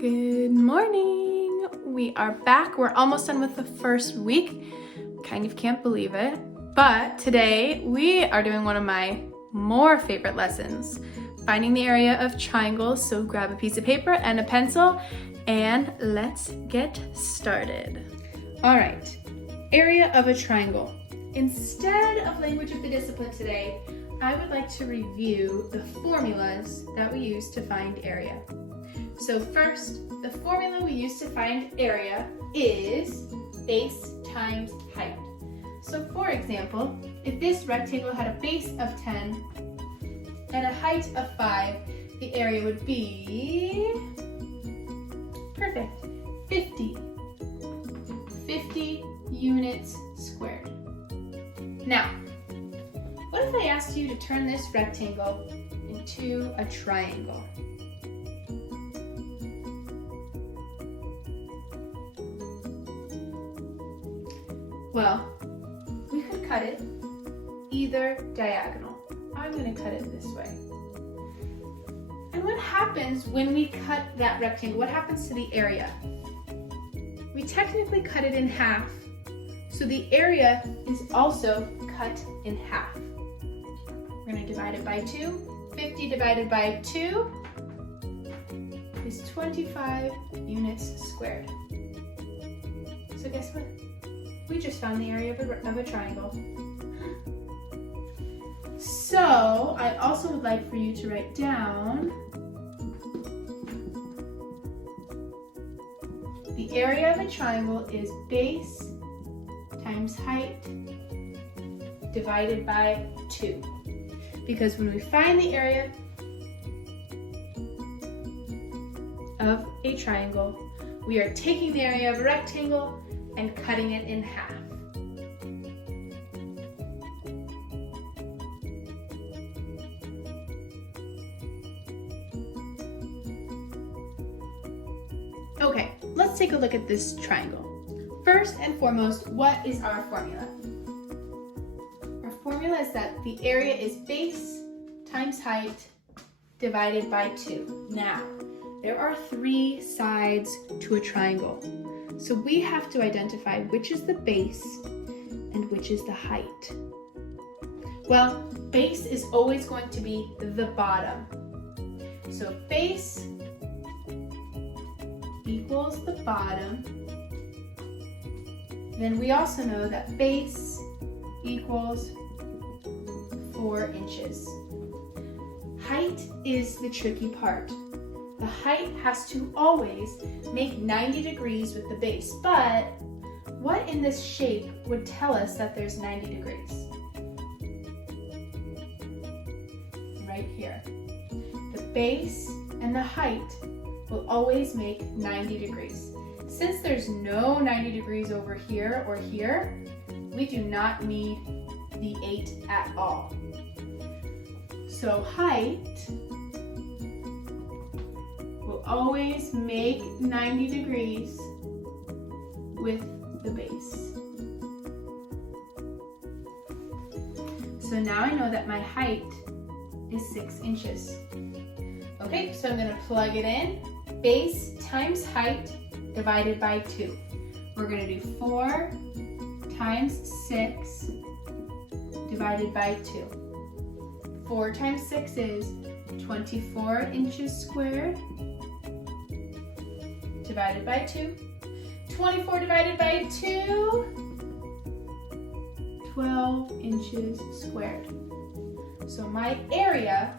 Good morning. We are back. We're almost done with the first week. Kind of can't believe it. But today we are doing one of my more favorite lessons, finding the area of triangles. So grab a piece of paper and a pencil and let's get started. All right, area of a triangle. Instead of language of the discipline today, I would like to review the formulas that we use to find area. So first, the formula we use to find area is base times height. So for example, if this rectangle had a base of 10 and a height of 5, the area would be, perfect, 50 units squared. Now, what if I asked you to turn this rectangle into a triangle? Well, we could cut it either diagonal. I'm going to cut it this way. And what happens when we cut that rectangle? What happens to the area? We technically cut it in half, so the area is also cut in half. We're going to divide it by 2. 50 divided by 2 is 25 units squared. So guess what? We just found the area of a triangle. So I also would like for you to write down the area of a triangle is base times height divided by 2. Because when we find the area of a triangle, we are taking the area of a rectangle and cutting it in half. Okay, let's take a look at this triangle. First and foremost, what is our formula? Our formula is that the area is base times height divided by 2. Now, there are 3 sides to a triangle. So we have to identify which is the base and which is the height. Well, base is always going to be the bottom. So base equals the bottom. Then we also know that base equals 4 inches. Height is the tricky part. The height has to always make 90 degrees with the base, but what in this shape would tell us that there's 90 degrees? Right here. The base and the height will always make 90 degrees. Since there's no 90 degrees over here or here, we do not need the 8 at all. So height will always make 90 degrees with the base. So now I know that my height is 6 inches. Okay, so I'm going to plug it in. Base times height divided by 2. We're going to do 4 times 6 divided by 2. 4 times 6 is 24 inches squared divided by 2. 24 divided by 2, 12 inches squared. So my area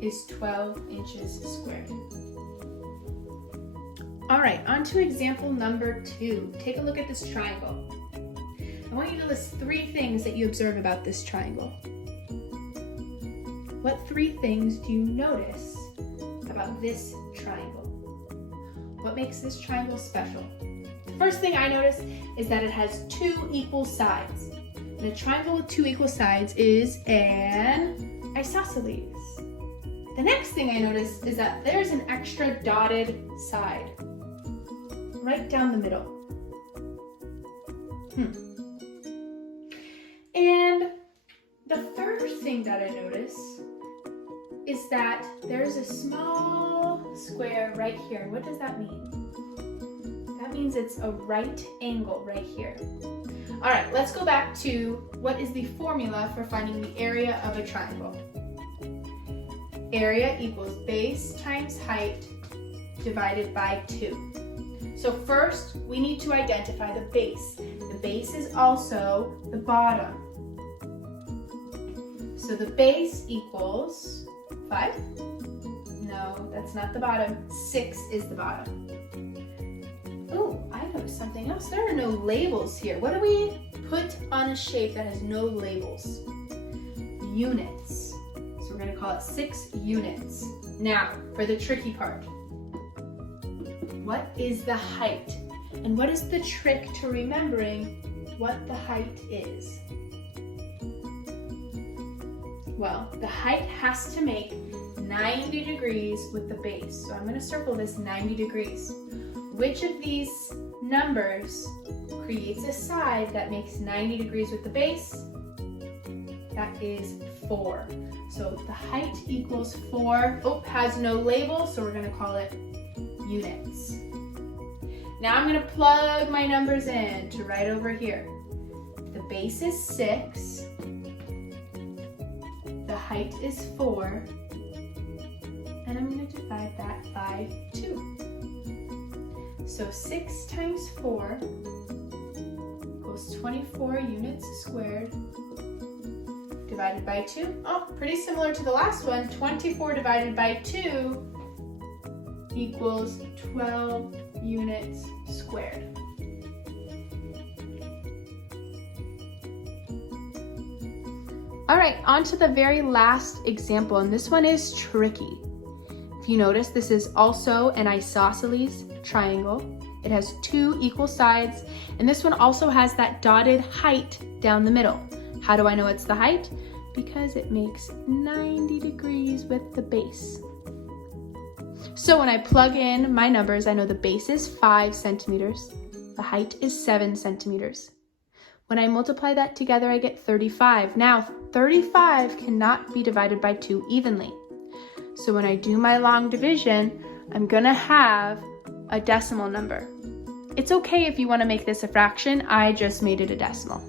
is 12 inches squared. All right, on to example number 2. Take a look at this triangle. I want you to list 3 things that you observe about this triangle. What 3 things do you notice about this triangle? What makes this triangle special? The first thing I notice is that it has 2 equal sides. And a triangle with 2 equal sides is an isosceles. The next thing I notice is that there's an extra dotted side right down the middle. And the third thing that I notice is that there's a small square right here. What does that mean? That means it's a right angle right here. All right, let's go back to what is the formula for finding the area of a triangle. Area equals base times height divided by 2. So first, we need to identify the base. The base is also the bottom. So the base equals 5. No, that's not the bottom. 6 is the bottom. Oh, I noticed something else. There are no labels here. What do we put on a shape that has no labels? Units. So we're going to call it 6 units. Now, for the tricky part. What is the height? And what is the trick to remembering what the height is? Well, the height has to make 90 degrees with the base. So I'm going to circle this 90 degrees. Which of these numbers creates a side that makes 90 degrees with the base? That is 4. So the height equals 4. Oh, has no label, so we're going to call it units. Now I'm going to plug my numbers in to right over here. The base is 6. The height is 4. And I'm going to divide that by 2. So 6 times 4 equals 24 units squared divided by 2. Oh, pretty similar to the last one. 24 divided by 2 equals 12 units squared. All right, on to the very last example, and this one is tricky. If you notice, this is also an isosceles triangle. It has 2 equal sides, and this one also has that dotted height down the middle. How do I know it's the height? Because it makes 90 degrees with the base. So when I plug in my numbers, I know the base is 5 centimeters, the height is 7 centimeters. When I multiply that together, I get 35. Now, 35 cannot be divided by 2 evenly. So when I do my long division, I'm gonna have a decimal number. It's okay if you wanna make this a fraction. I just made it a decimal,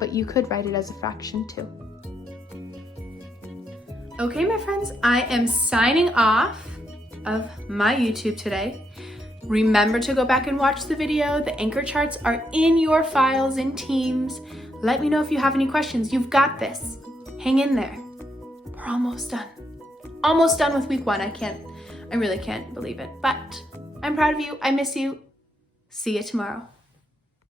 but you could write it as a fraction too. Okay, my friends, I am signing off of my YouTube today. Remember to go back and watch the video. The anchor charts are in your files in Teams. Let me know if you have any questions. You've got this. Hang in there. We're almost done. Almost done with week 1. I really can't believe it, but I'm proud of you. I miss you. See you tomorrow.